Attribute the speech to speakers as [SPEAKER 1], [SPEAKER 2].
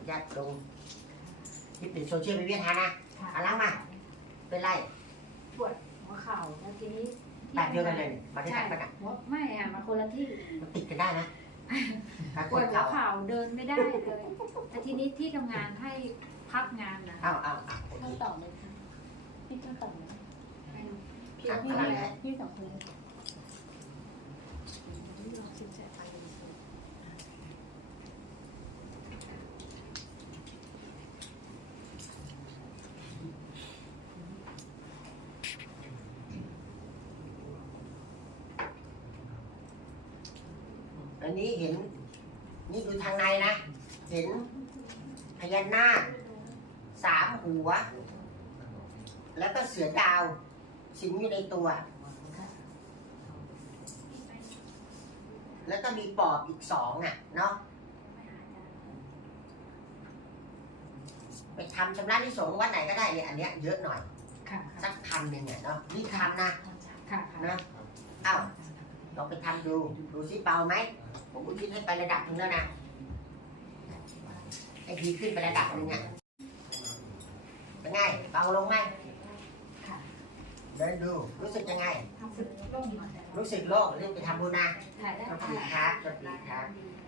[SPEAKER 1] ญาตลงคลิปติดโซเชียลมีเดียทานะเอาล้างมาเป็นไร
[SPEAKER 2] ปวดหัวเข่าแล้วทีนี้
[SPEAKER 1] แบบเดียวกันเลยมาที่
[SPEAKER 2] ใช่
[SPEAKER 1] ไหนกันอ่ะ
[SPEAKER 2] ไม่อ่ะมาคนละที่
[SPEAKER 1] มันติดกันได้นะ
[SPEAKER 2] ปวดหัวเข่าเดินไม่ได้เลยแต่ทีนี้ที่ทำงานให้พักงานนะ
[SPEAKER 1] เอา
[SPEAKER 3] ต้องต่อเลยค่ะพี่ต้องต่อเลยพี่พี่สองคน
[SPEAKER 1] อันนี้เห็นนี่ดูทางในนะเห็นพญานาค3 หัว แล้วก็เสือดาวสิงอยู่ในตัว แล้วก็มีปอบอีก2อ่ะเนาะไปทำชำระที่สงฆ์วัดไหนก็ได้เนี่ยอันเนี้ยเยอะหน่อย
[SPEAKER 2] ค่ะ
[SPEAKER 1] สัก1,000เนี่ยเนาะรีบทำนะ
[SPEAKER 2] ค่ะ
[SPEAKER 1] นะเอ้าลองไปทำดูซิเบาไหมผมอุทิศให้ไประดับหนึงแล้วนะให้ดีขึ้นไประดับหนึงอ่ะเป็นไงเบาลงไหม
[SPEAKER 2] ค่ะ
[SPEAKER 1] เดินดูรู้สึกยังไง
[SPEAKER 2] ทำสึกโล่ง
[SPEAKER 1] รู้สึกโล่งรีบไปทำบุญนะ
[SPEAKER 2] ถ่ายได้
[SPEAKER 1] สวัสดีครับสวัสดีครับ